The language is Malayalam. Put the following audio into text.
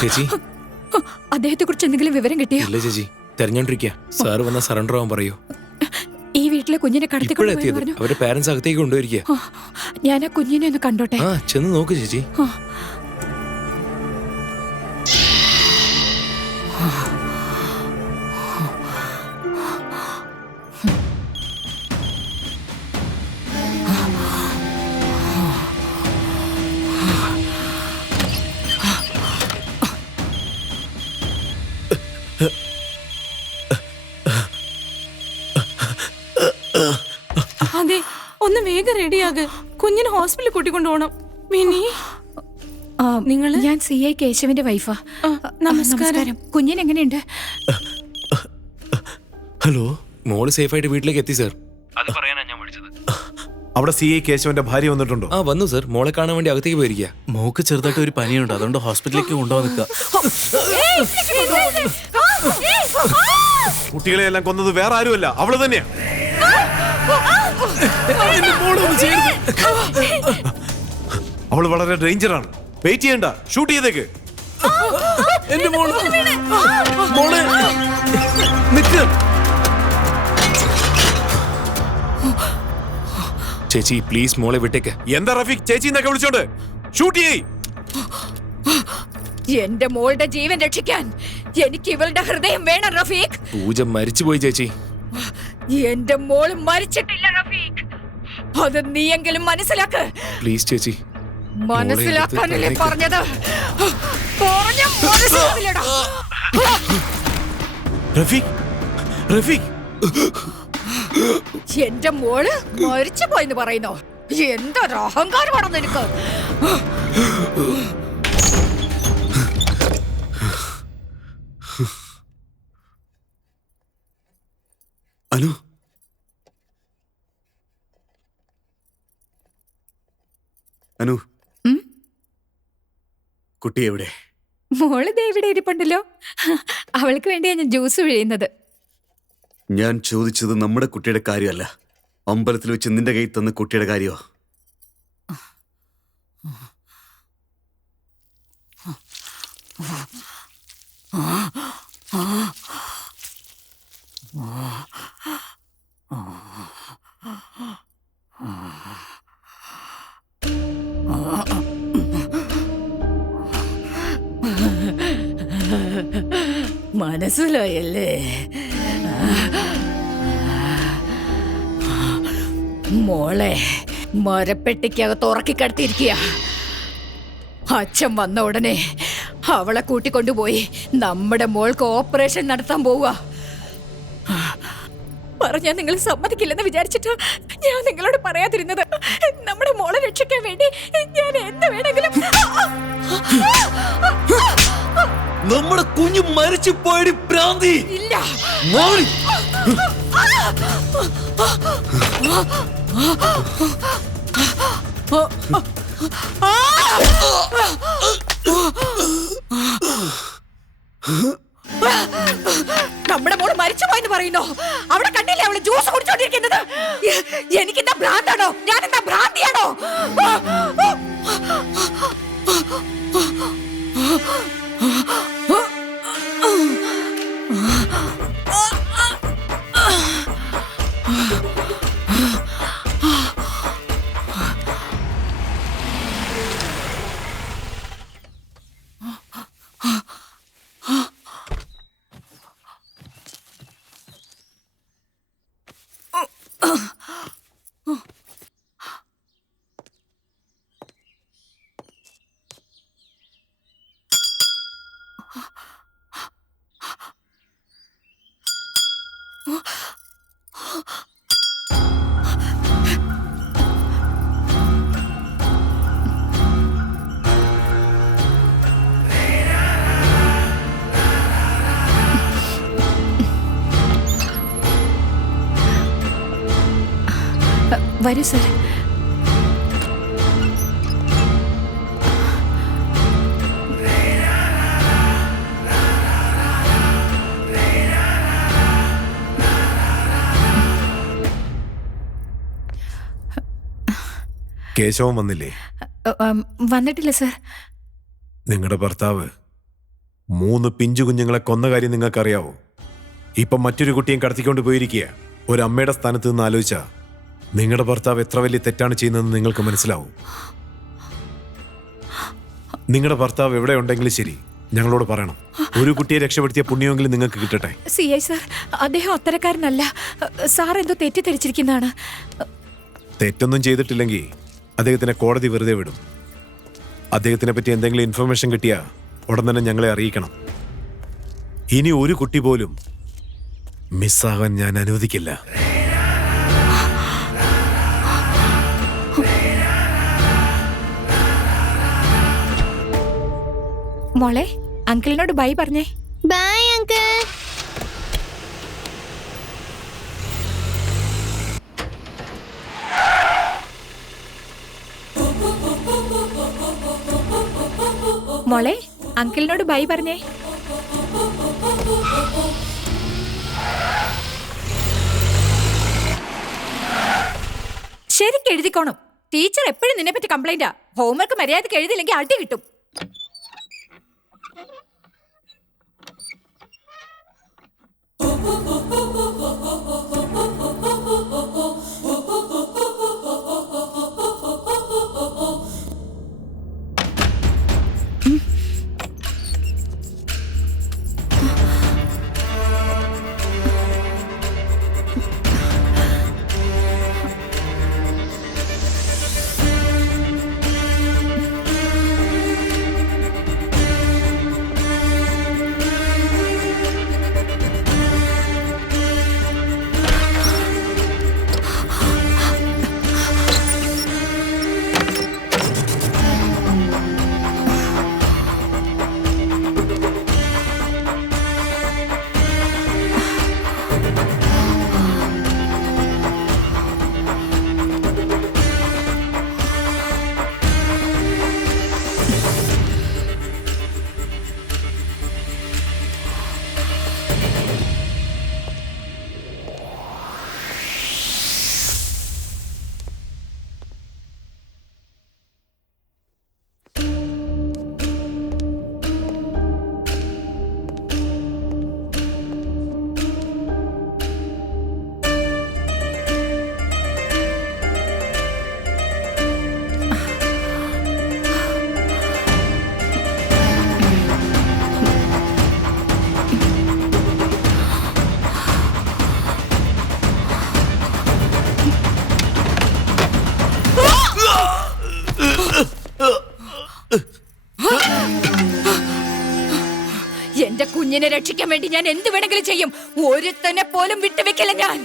ചേച്ചി അദ്ദേഹത്തെ കുറിച്ച് എന്തെങ്കിലും വിവരം കിട്ടിയോ? ഇല്ല ചേച്ചി, തെരഞ്ഞോണ്ടിരിക്കുക. സാറ് വന്ന സറണ്ടർ ആവാൻ പറയൂ. ഈ വീട്ടിലെ കുഞ്ഞിനെ ഇപ്പോഴെത്തിയത് കടത്തിക്കൊണ്ടു. അവരുടെ പാരന്റ്സ് അകത്തേക്ക് കൊണ്ടുവരിക. ഞാൻ ആ കുഞ്ഞിനെ ഒന്ന് കണ്ടോട്ടെ. ആ ചെന്ന് നോക്ക് ചേച്ചി. അതെ, ഒന്ന് വേഗം റെഡിയാക്. കുഞ്ഞിനെ ഹോസ്പിറ്റലിൽ കൂട്ടിക്കൊണ്ടുപോകണം. മിനി, നിങ്ങള്? ഞാൻ CI കേശവന്റെ വൈഫാ. നമസ്കാരം. കുഞ്ഞിന് എങ്ങനെയുണ്ട്? ഹലോ, മോള് സേഫ് ആയിട്ട് വീട്ടിലേക്ക് എത്തി സർ. അത് പറയാനാ ഞാൻ വിളിച്ചത്. അവിടെ CI കേശവന്റെ ഭാര്യ വന്നിട്ടുണ്ടോ? ആ വന്നു സർ. മോളെ കാണാൻ വേണ്ടി അകത്തേക്ക് പോയിരിക്കുക. മോക്ക് ചെറുതായിട്ട് ഒരു പനിയുണ്ട്, അതുകൊണ്ട് ഹോസ്പിറ്റലിലേക്ക് കൊണ്ടുപോകാൻ നിൽക്കുക. കുട്ടികളെ എല്ലാം കൊന്നത് വേറെ ആരുമല്ല, അവള് തന്നെയാ. അവള് വളരെ ഡേഞ്ചറാണ്. വെയിറ്റ് ചെയ്യണ്ട, ഷൂട്ട് ചെയ്തേക്ക്. എന്റെ മോള് മോളെ നിക്ക്. ചേച്ചി പ്ലീസ് മോളെ വിട്ടേക്ക്. എന്താ റഫീഖ് ചേച്ചി എന്നൊക്കെ വിളിച്ചോണ്ട്? ഷൂട്ട് ചെയ്യ്. എന്റെ മോളുടെ ജീവൻ രക്ഷിക്കാൻ എനിക്ക് ഇവളുടെ ഹൃദയം വേണം റഫീഖ്. പൂജ മരിച്ചുപോയി ചേച്ചി. എന്റെ മോള് മരിച്ചിട്ടില്ല റഫീഖ്. അത് നീയെങ്കിലും മനസ്സിലാക്ക്. പ്ലീസ് ചേച്ചി. മനസ്സിലാക്കാനല്ലേ പറഞ്ഞത്? മനസ്സിലാവില്ലടാ. റഫീഖ്, റഫീഖ്, എന്റെ മോള് മരിച്ചു പോയെന്ന് പറയുന്നോ? എന്തൊരു അഹങ്കാരമാണോ നിനക്ക്? അനു, അനു, കുട്ടി എവിടെ? മോള് ദേ ഇവിടെ ഇരിപ്പുണ്ടല്ലോ. അവൾക്ക് വേണ്ടിയാ ഞാൻ ജ്യൂസ് പിഴിയുന്നത്. ഞാൻ ചോദിച്ചത് നമ്മുടെ കുട്ടിയുടെ കാര്യമല്ല, അമ്പലത്തിൽ വെച്ച് നിന്റെ കയ്യിൽ തന്ന കുട്ടിയുടെ കാര്യമോ? മനസ്സിലായല്ലേ? മോളെ മരപ്പെട്ടിക്കകത്ത് ഉറക്കിക്കടത്തിയിരിക്കുക. അച്ഛൻ വന്ന ഉടനെ അവളെ കൂട്ടിക്കൊണ്ടുപോയി നമ്മുടെ മോൾക്ക് ഓപ്പറേഷൻ നടത്താൻ പോവുക. പറഞ്ഞാൽ നിങ്ങൾ സമ്മതിക്കില്ലെന്ന് വിചാരിച്ചിട്ട് ഞാൻ നിങ്ങളോട് പറയാതിരുന്നത്. നമ്മുടെ മോളെ രക്ഷിക്കാൻ വേണ്ടി ഞാൻ എന്ത് വേണമെങ്കിലും. നമ്മുടെ കുഞ്ഞു മരിച്ചു പോയി പ്രാന്തി. ഇല്ല, നമ്മുടെ മോള് മരിച്ചുപോയെന്ന് പറയുന്നോ? അവിടെ കണ്ടില്ലേ അവള് ജ്യൂസ് കുടിച്ചോണ്ടിരിക്കുന്നത്? എനിക്കെന്താ ഭ്രാന്താണോ? ഞാനെന്താ ഭ്രാന്തിയാണോ? വരൂ സർ. കേശവൻ വന്നില്ലേ? വന്നിട്ടില്ല സർ. നിങ്ങളുടെ ഭർത്താവ് 3 പിഞ്ചു കുഞ്ഞുങ്ങളെ കൊന്ന കാര്യം നിങ്ങൾക്കറിയാവോ? ഇപ്പം മറ്റൊരു കുട്ടിയും കടത്തിക്കൊണ്ട് പോയിരിക്കുക. ഒരു അമ്മയുടെ സ്ഥാനത്ത് നിന്ന് ആലോചിച്ചാ നിങ്ങളുടെ ഭർത്താവ് എത്ര വലിയ തെറ്റാണ് ചെയ്യുന്നതെന്ന് നിങ്ങൾക്ക് മനസ്സിലാവും. നിങ്ങളുടെ ഭർത്താവ് എവിടെ ഉണ്ടെങ്കിലും ശരി, ഞങ്ങളോട് പറയണം. ഒരു കുട്ടിയെ രക്ഷപ്പെടുത്തിയ പുണ്യമെങ്കിലും നിങ്ങൾക്ക് കിട്ടട്ടെ. CI സർ, അദ്ദേഹം അത്തരക്കാരനല്ല. സാർ എന്തോ തെറ്റിദ്ധരിച്ചിരിക്കുന്നതാണ്. തെറ്റൊന്നും ചെയ്തിട്ടില്ലെങ്കിൽ അദ്ദേഹത്തിനെ കോടതി വെറുതെ വിടും. അദ്ദേഹത്തിനെ പറ്റി എന്തെങ്കിലും ഇൻഫർമേഷൻ കിട്ടിയാൽ ഉടൻ തന്നെ ഞങ്ങളെ അറിയിക്കണം. ഇനി ഒരു കുട്ടി പോലും മിസ്സാവാൻ ഞാൻ അനുവദിക്കില്ല. മോളെ, അങ്കിളിനോട് ബൈ പറഞ്ഞേ. Bye uncle. മോളെ, അങ്കിളിനോട് ബൈ പറഞ്ഞേ. ശരിക്കും എഴുതിക്കോണം. ടീച്ചർ എപ്പോഴും നിന്നെ പറ്റി കംപ്ലൈന്റാ. ഹോംവർക്ക് മര്യാദക്ക് എഴുതില്ലെങ്കിൽ അടി കിട്ടും. എന്റെ കുഞ്ഞിനെ രക്ഷിക്കാൻ വേണ്ടി ഞാൻ എന്ത് വേണമെങ്കിലും ചെയ്യും. ഒരുത്തനെ പോലും വിട്ടുവെക്കില്ല ഞാൻ.